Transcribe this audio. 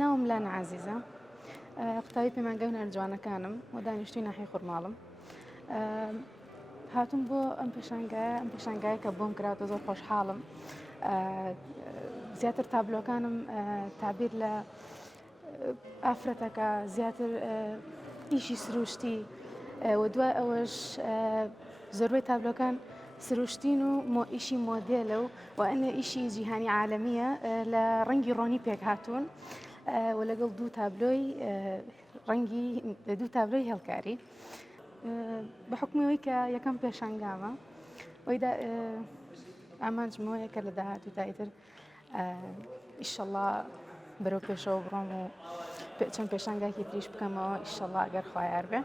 ناوم لانا عزیزە قوتابی پەیمانگەی هونەرە جوانەکانم و دانیشتووی ناحیەی خورماڵم. هاتووم بۆ ئەم پێشانگایە کە بۆم کراوەتە زۆر خۆشحاڵم. زیاتر تابلۆکانم تابیر لە ئافرەتەکە، زیاتر ئیشی سروشتی و دوای ئەوەش زۆربەی تابلۆکان سروشتین و ئیشی مۆدێلە و ئەنە ئیشی جیهانی عالەمیە لە ڕەنگی ڕۆنی پێک هاتوون و لەگەڵ دوو تابلۆی هەڵکاری. بە حکومەوەی کە یەکەم پێشانگامە وەیدا ئامانجمەوەیە کە لە داهاتوو دایتر ئیشەڵڵا بەرەو پێشەوە بڕۆم و چەند پێشانگاکی تریش بکەمەوە ئیشەڵڵا ئەگەر خوا یار بێ.